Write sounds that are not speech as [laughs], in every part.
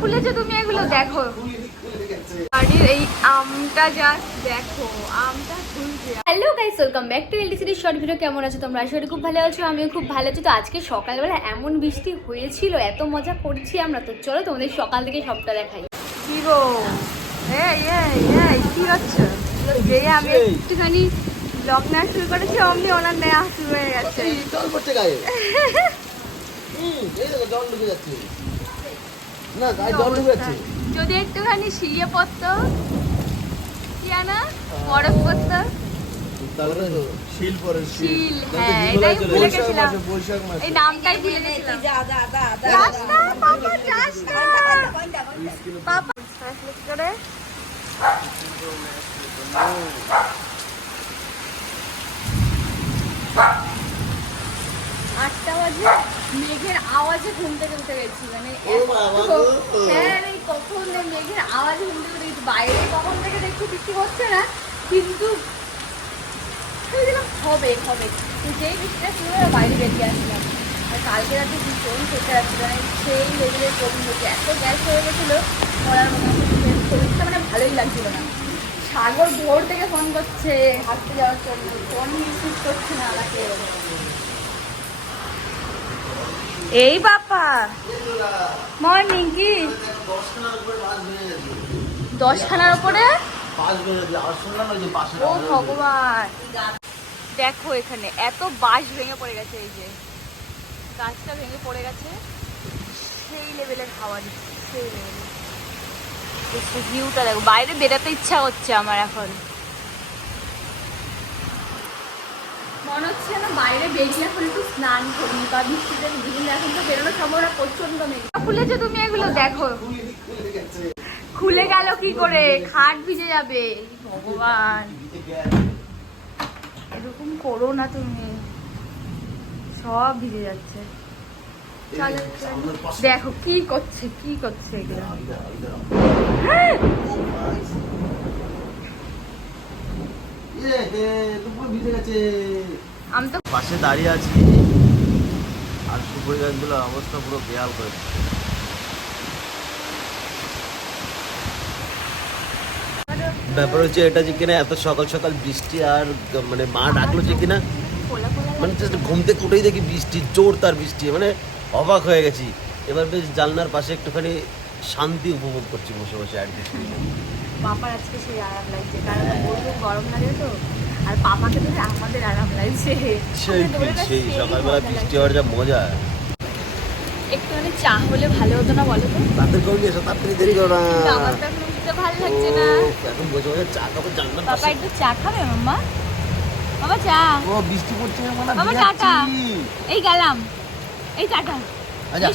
খুলেছো তুমি এগুলো দেখো বাড়ির এই আমটা জাস্ট দেখো আমটা খুলছে hello guys welcome back to LD series short video কেমন আছো তোমরা আশা খুব ভালো আছো আমিও খুব ভালো আছি তো আজকে সকালবেলা এমন বৃষ্টি হয়েছিল এত মজা করছি আমরা তো চলো তোমাদের সকাল থেকে সবটা দেখাই কি গো এই এই এই কি হচ্ছে যে আমি একটুখানি ব্লগ নেওয়া শুরু করেছি অমনি ওনার নেওয়া শুরু হয়ে গেছে জল পড়ছে গায়ে এই দেখো জল ঢুকে যাচ্ছে না গায়ে জল ঢুকে যাচ্ছে যদি একটুখানি শিয়ে পড়তো কি আনা বরফ পড়তো। তাহলে শিল হ্যাঁ, এই নামটাই ভুলে গেছিলাম। পাপা। আটটা বাজে মেঘের আওয়াজে ঘুম থেকে উঠে গেছি মানে। হ্যাঁ কখন মেঘের আওয়াজে ঘুম থেকে উঠে বাইরে কখন থেকে দেখছি বৃষ্টি হচ্ছে না কিন্তু হবে হবে। যেই বৃষ্টিটা শুরু হলো বাইরে বেরিয়ে আসলাম। আর কালকে রাতে ভীষণ খেতে যাচ্ছিল মানে সেই লেভেলের প্রবলেম হচ্ছে এত গ্যাস হয়ে গেছিল মরার মতো শরীরটা মানে ভালোই লাগছিল না। সাগর ভোর থেকে ফোন করছে হাঁটতে যাওয়ার জন্য ফোন রিসিভ করছে না আমাকে এই বাপা মর্নিং কি? দশখানার উপরে? ও ভগবান। দেখো এখানে, এত বাঁশ ভেঙে পড়ে গেছে এই যে। গাছটা ভেঙে পড়ে গেছে। সেই লেভেলের হাওয়া দিচ্ছে, সেই লেভেলের ভিউটা দেখো, বাইরে বেরোতে ইচ্ছা হচ্ছে আমার এখন। মনে হচ্ছে না বাইরে বেরিয়ে এখন একটু স্নান করি বা বৃষ্টিতে বিভিন্ন এখন তো বেরোনোর সম্ভাবনা প্রচণ্ড মেঘ খুলেছো তুমি এগুলো দেখো। খুলে গেল কি করে? খাট ভিজে যাবে। ভগবান। এরকম করো না তুমি। সব ভিজে যাচ্ছে। দেখো কি করছে কি করছে এগুলো ইয়ে, এ, দুপুর ভিজে গেছে আমি তো পাশে দাঁড়িয়ে আছি। আর সুপারি গাছগুলোর অবস্থা পুরো বেহাল করে ব্যাপার হচ্ছে এটা যে কিনা এত সকাল সকাল বৃষ্টি আর মানে মা ডাকলো যে কিনা মানে জাস্ট ঘুম থেকে উঠেই দেখি বৃষ্টি জোর তার বৃষ্টি মানে অবাক হয়ে গেছি। এবার বেশ জানলার পাশে একটুখানি শান্তি উপভোগ করছি বসে বসে অ্যাডজাস্ট পাপার আজকে সেই আরাম লাগছে কারণ খুব গরম লাগে তো আর পাপাকে তো আমাদের আরাম লাগছে। সেই সকালবেলা বৃষ্টি হওয়ার যা মজা। একটুখানি চা হলে ভালো হতো না বলো তো? নিয়ে এসো তাড়াতাড়ি দেরি করো না। আমার তো এখন উঠতে ভালো লাগছে না। এখন বসে বসে চা খাব পাপা একটু চা খাবে মাম্মা? বাবা চা। ও বৃষ্টি পড়ছে মানে বাবা, টাটা। এই গেলাম। এই টাটা। আচ্ছা।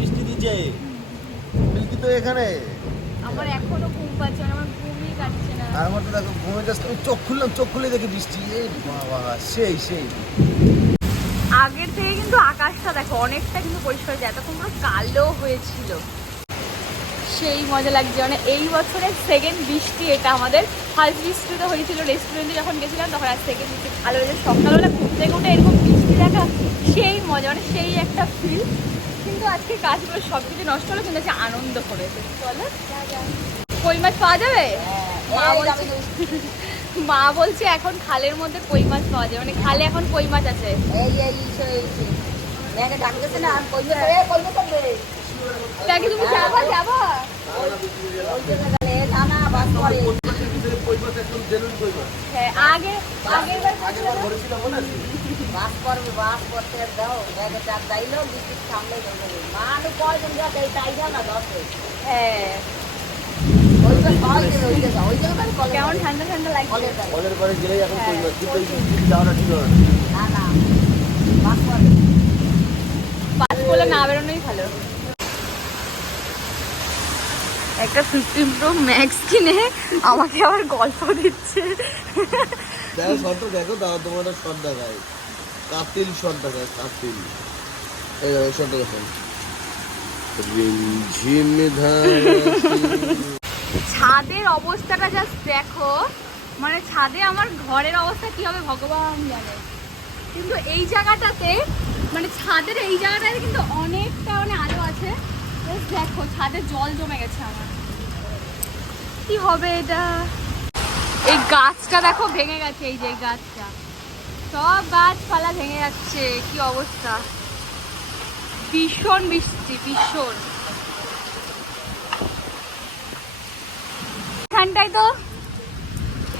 বৃষ্টি দিচ্ছে। মিল্কি তো এখানে? আমার এখনও ঘুম পাচ্ছে না আমার ঘুমই কাটছে না। তার মধ্যে দেখো ঘুমে যাচ্ছে আমি চোখ খুললাম চোখ খুলে দেখি বৃষ্টি এ বাবা সেই সেই। আগের থেকে কিন্তু আকাশটা দেখো অনেকটা কিন্তু পরিষ্কার হয়েছে এতক্ষণ পুরো কালো হয়েছিল। সেই মজা লাগছে মানে এই বছরের সেকেন্ড বৃষ্টি এটা আমাদের। ফার্স্ট বৃষ্টি তো হয়েছিল রেস্টুরেন্টে যখন গেছিলাম তখন আর সেকেন্ড বৃষ্টি ভালো হয়েছে। সকালবেলা থেকে উঠে এরকম বৃষ্টি দেখা সেই মজা মানে সেই একটা ফিল কিন্তু আজকে কাজগুলো সব কিছু নষ্ট হলো কিন্তু আজকে আনন্দ করেছে। চলো। কই মাছ পাওয়া যাবে? মা বলছে [laughs] মা বলছে এখন খালের মধ্যে কই মাছ পাওয়া যায় মানে খালে এখন কই মাছ আছে? করে তুমি যাবা যাবা। হ্যাঁ আগে বাস করবে বাস করতে দাও ব্যাগে ডাক যাইলো বৃষ্টির সামনে যাবে মানুষ কয়জন যাবে? এই তাই না দশে হ্যাঁ। ওই জন্য ওই জন্য ওই জন্য ওই জন্য আমি কলে কেমন ঠান্ডা ঠান্ডা লাগছে? কলের পরে গেলেই এখন কিন্তু যাওয়াটা ঠিক হবে না। না না। বাস করবে। বাস বলে না বেরোনোই ভালো। একটা ফিফটিন প্রো ম্যাক্স কিনে আমাকে আবার গল্প দিচ্ছে। দেখো শটটা দেখো দাও তোমার শট দেখায় কাতিল শট দেখায় কাতিল এই দেখো রিমঝিম ছাদের অবস্থাটা জাস্ট দেখো। মানে ছাদে আমার ঘরের অবস্থা কি হবে ভগবান জানে। কিন্তু এই জায়গাটাতে মানে ছাদের এই জায়গাটাতে কিন্তু অনেকটা মানে আলো আছে। ছাদে জল জমে গেছে আমার। কি হবে এটা? এই গাছটা দেখো, ভেঙে গেছে, এই যে গাছটা। সব গাছপালা ভেঙে যাচ্ছে, কি অবস্থা? ভীষণ বৃষ্টি, ভীষণ। এখানটায় তো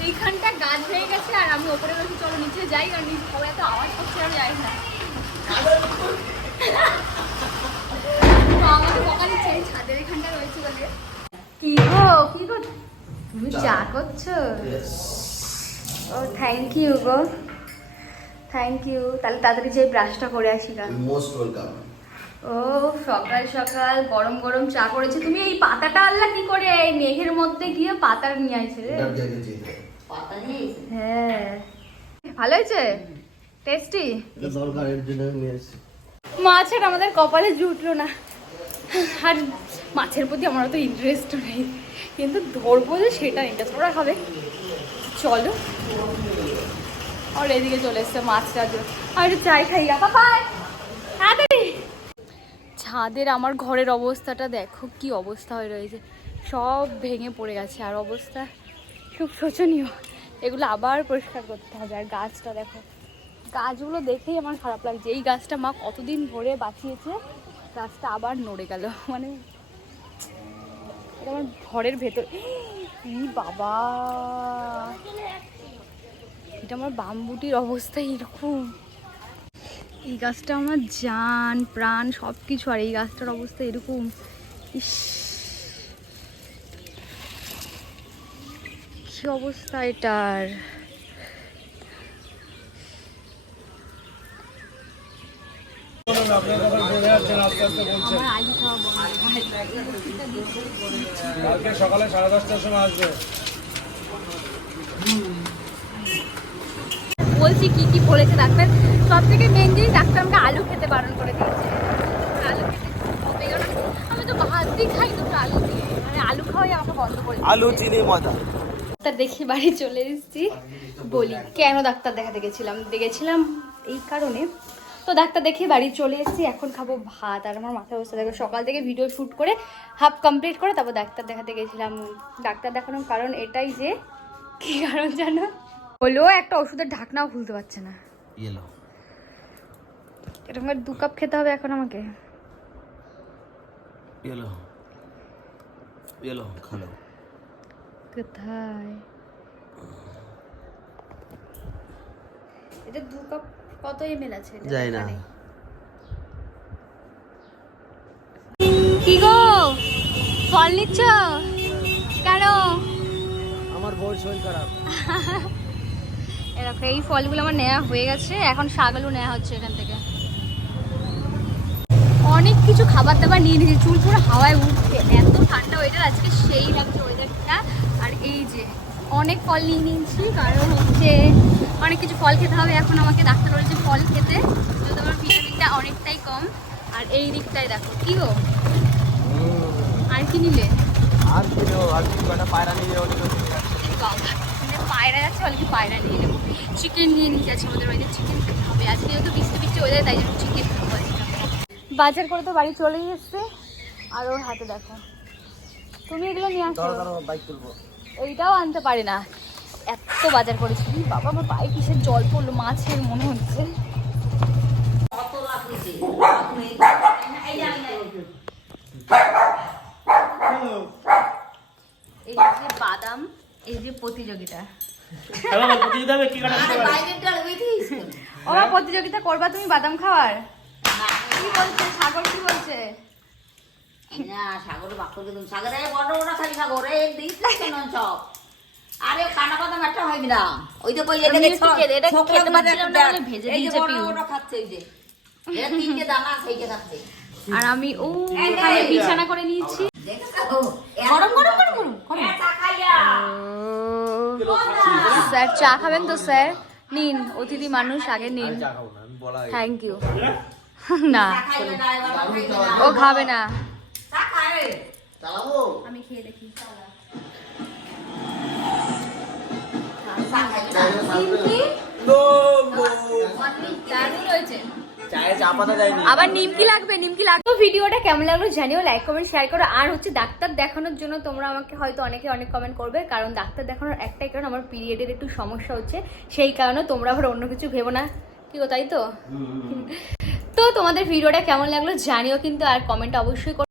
এইখানটা গাছ হয়ে গেছে, আর আমি ওপরে বসে, চলো, নিচে যাই আর নিচে সবাই এত আওয়াজ করছে, আমি যাই না তো আমাকে বকা দিচ্ছে এই ছাদের এখানটা রয়েছে বলে কি গো কি গো? তুমি চা করছ? ও থ্যাংক ইউ গো। থ্যাংক ইউ তাহলে তাড়াতাড়ি যে ব্রাশটা করে আসি গা। মোস্ট ওয়েলকাম ও সকাল সকাল গরম গরম চা করেছে। তুমি এই পাতাটা আনলা কি করে এই মেঘের মধ্যে গিয়ে পাতা নিয়ে আসে রে? পাতা নিয়ে হ্যাঁ। ভালো হয়েছে? টেস্টি দরকার এর জন্য নিয়ে মাছের আমাদের কপালে জুটলো না। আর মাছের প্রতি আমার তো ইন্টারেস্ট নেই। কিন্তু ধরবো যে সেটা ইন্টারেস্ট ওরা খাবে চলো। আর এদিকে চলে এসছে মাছটা আর চাই খাই পাপাই ছাদের আমার ঘরের অবস্থাটা দেখো, কি অবস্থা হয়ে রয়েছে। সব ভেঙে পড়ে গেছে, আর অবস্থা খুব শোচনীয়। এগুলো আবার পরিষ্কার করতে হবে, আর গাছটা দেখো। গাছগুলো দেখেই আমার খারাপ লাগছে। এই গাছটা মা কতদিন ভরে বাঁচিয়েছে? গাছটা আবার নড়ে গেল। মানে আমার ঘরের ভেতর। ই বাবা! এটা আমার বাম্বুটির অবস্থা এরকম। এই গাছটা আমার জান, প্রাণ সব কিছু আর এই গাছটার অবস্থা এরকম। ইস! কি অবস্থা এটার? আপনার যাচ্ছেন আস্তে আস্তে বলছেন। কালকে সকালে সাড়ে দশটার সময় আসবে। বলছি কি কি বলেছে ডাক্তার? সব থেকে মেন জিনিস ডাক্তার আমাকে আলু খেতে বারণ করে দিয়েছে। আলু খেতে হবে কারণ আমি তো ভাত দিয়ে খাই তো আলু দিয়ে। মানে আলু খাওয়াই আমাকে বন্ধ করে আলু চিনি মজা ডাক্তার দেখে বাড়ি চলে এসেছি। বলি কেন ডাক্তার দেখাতে গেছিলাম? দেখেছিলাম এই কারণে তো ডাক্তার দেখে বাড়ি চলে এসেছি এখন খাব ভাত। আর আমার মাথা অবস্থা দেখো সকাল থেকে ভিডিও শ্যুট করে হাফ কমপ্লিট করে তারপর ডাক্তার দেখাতে গেছিলাম। ডাক্তার দেখানোর কারণ এটাই যে কি কারণ জানো? হলো একটা ওষুধের ঢাকনাও খুলতে পারছে না। এরকম দু কাপ খেতে হবে এখন আমাকে। কোথায়? এটা দু কাপ কত এমএল আছে জানি না। কি গো? ফল নিচ্ছ? কেন? আমার বউর শরীর খারাপ। [laughs] এরকম এই ফলগুলো আমার নেওয়া হয়ে গেছে এখন শাকআলু নেওয়া হচ্ছে এখান থেকে। অনেক কিছু খাবার দাবার নিয়ে নিয়েছি চুল পুরো হাওয়ায় উঠছে এত ঠান্ডা ওয়েদার আজকে সেই লাগছে ওয়েদারটা আর এই যে অনেক ফল নিয়ে নিয়েছি কারণ হচ্ছে অনেক কিছু ফল খেতে হবে। এখন আমাকে ডাক্তার বলেছে ফল খেতে যদি আমার ভিটামিনটা অনেকটাই কম। আর এই দিকটাই দেখো কি গো? আর কি নিলে? আর কি নেব? আর কি কটা পায়রা নিয়ে যাব পায়রা যাচ্ছে পায়রা নিয়ে নেব। চিকেন নিয়ে নিয়ে যাচ্ছি আমাদের বাড়িতে চিকেন খেতে হবে। আজকে যেহেতু বৃষ্টি বৃষ্টি ওয়েদার তাই জন্য চিকেন খাব বাজার করে তো বাড়ি চলেই এসছে। আর ওর হাতে দেখো। তুমি এগুলো নিয়ে আসো। বাইক তুলবো। এইটাও আনতে পারি না। এত বাজার করেছি। বাবা আমার পায়ে কিসের জল পড়ল মাছের মনে হচ্ছে। এই যে বাদাম এই যে প্রতিযোগিতা। ওরা প্রতিযোগিতা করবা তুমি বাদাম খাওয়ার? কি বলছে? সাগর কি বলছে? সাগরে বাক্য দিলাম সাগরে বড় বড় খালি সাগর দিস কেন সব আরে কানা বাদাম একটা হইবি না ওই যে কই এটা এটা খেতে পারছিলাম না বলে ভেজে এই বড় বড় খাচ্ছে এই যে। এটা তিনটে দানা সেইটা খাচ্ছে। আর আমি ও ওখানে বিছানা করে নিয়েছি। দেখছ? গরম গরম গরম গরম স্যার চা খাবেন তো স্যার? নিন অতিথি মানুষ আগে নিন। থ্যাংক ইউ না। ও খাবে না। চালাবো আমি খেয়ে দেখি আবার নিমকি লাগবে নিমকি লাগবে। ভিডিওটা কেমন লাগল জানিও লাইক কমেন্ট শেয়ার করো। আর হচ্ছে ডাক্তার দেখানোর জন্য তোমরা আমাকে হয়তো অনেকে অনেক কমেন্ট করবে কারণ ডাক্তার দেখানোর একটাই কারণ আমার পিরিয়ডের একটু সমস্যা হচ্ছে। সেই কারণে তোমরা আবার অন্য কিছু ভেবো না। কি গো তাই তো? তো তোমাদের ভিডিওটা কেমন লাগল জানিও কিন্তু আর কমেন্ট অবশ্যই করো।